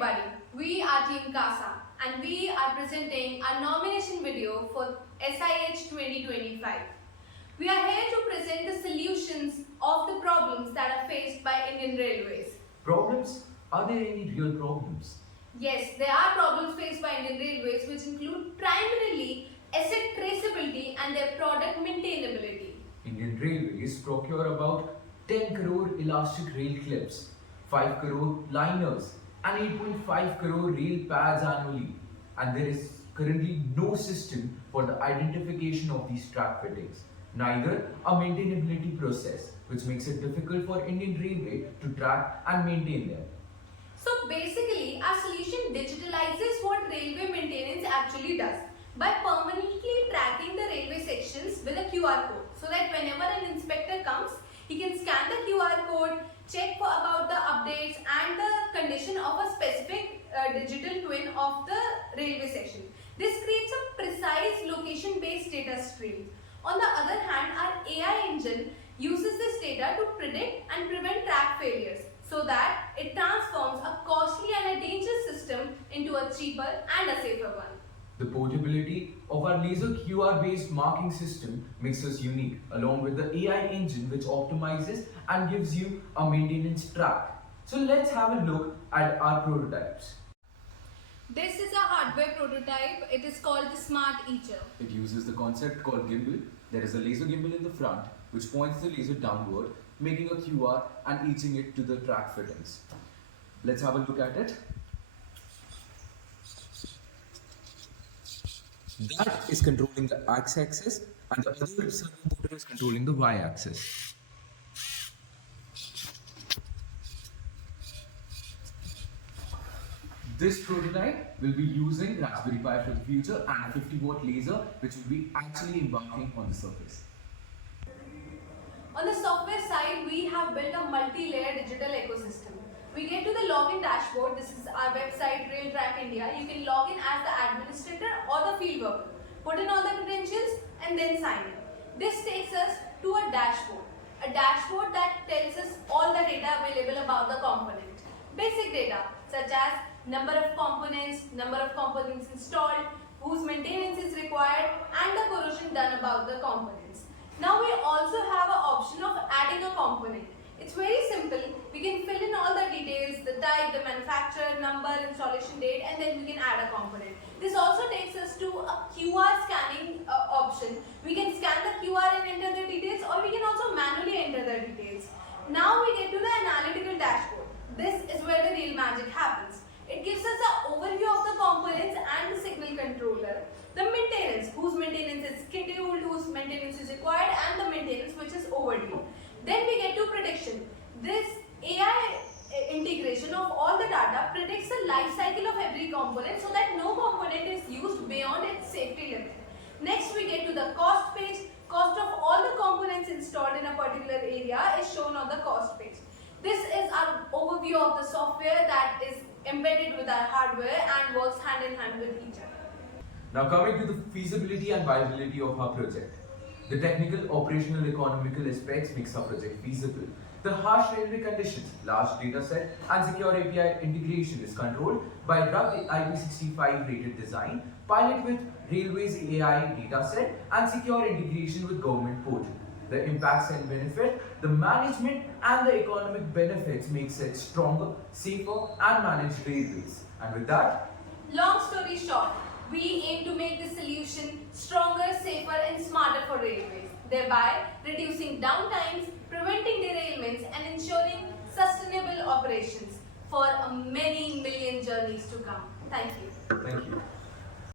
everybody, we are Team KASA and we are presenting a nomination video for SIH 2025. We are here to present the solutions of the problems that are faced by Indian Railways. Problems? Are there any real problems? Yes, there are problems faced by Indian Railways which include primarily asset traceability and their product maintainability. Indian Railways procure about 10 crore elastic rail clips, 5 crore liners and 8.5 crore rail pads annually, and there is currently no system for the identification of these track fittings, neither a maintainability process, which makes it difficult for Indian Railway to track and maintain them. So basically, our solution digitalizes what railway maintenance actually does by permanently tracking the railway sections with a QR code, so that whenever an inspector comes, he can scan the QR code, check about the updates and the condition of a specific digital twin of the railway section. This creates a precise location-based data stream. On the other hand, our AI engine uses this data to predict and prevent track failures, so that it transforms a costly and a dangerous system into a cheaper and a safer one. The portability of our laser QR based marking system makes us unique, along with the AI engine which optimizes and gives you a maintenance track. So let's have a look at our prototypes. This is a hardware prototype. It is called the Smart Etcher. It uses the concept called gimbal. There is a laser gimbal in the front which points the laser downward, making a QR and etching it to the track fittings. Let's have a look at it. That is controlling the x-axis and the other servo motor is controlling the y-axis. This prototype will be using Raspberry Pi for the future and a 50-watt laser which will be actually embarking on the surface. On the software side, we have built a multi-layer digital ecosystem. We get to the login dashboard. This is our website, Rail Track India. You can log in as the administrator or the field worker. Put in all the credentials and then sign in. This takes us to a dashboard that tells us all the data available about the component. Basic data such as number of components installed, whose maintenance is required, and the corrosion done about the components. Now we also have an option of adding a component. It's very simple. We can fill in all the details, the type, the manufacturer, number, installation date, and then we can add a component. This also takes us to a QR scanning option. We can scan the QR and enter the details, or we can also manually enter the details. Now we get to the analytical dashboard. This is where the real magic happens. It gives us an overview of the components and the signal controller. The maintenance, whose maintenance is scheduled, whose maintenance is required, and the maintenance which is overdue. Then we get to prediction. This AI integration of all the data predicts the life cycle of every component, so that no component is used beyond its safety limit. Next we get to the cost page. Cost of all the components installed in a particular area is shown on the cost page. This is our overview of the software that is embedded with our hardware and works hand in hand with each other. Now coming to the feasibility and viability of our project. The technical, operational, economical aspects makes our project feasible. The harsh railway conditions, large data set and secure API integration is controlled by rugged IP65 rated design, pilot with Railways AI dataset and secure integration with government portal. The impacts and benefit, the management and the economic benefits makes it stronger, safer and managed railways. And with that, long story short, we aim to make the solution stronger, safer and smarter for railways, thereby reducing downtimes, preventing derailments and ensuring sustainable operations for many million journeys to come. Thank you. thank you.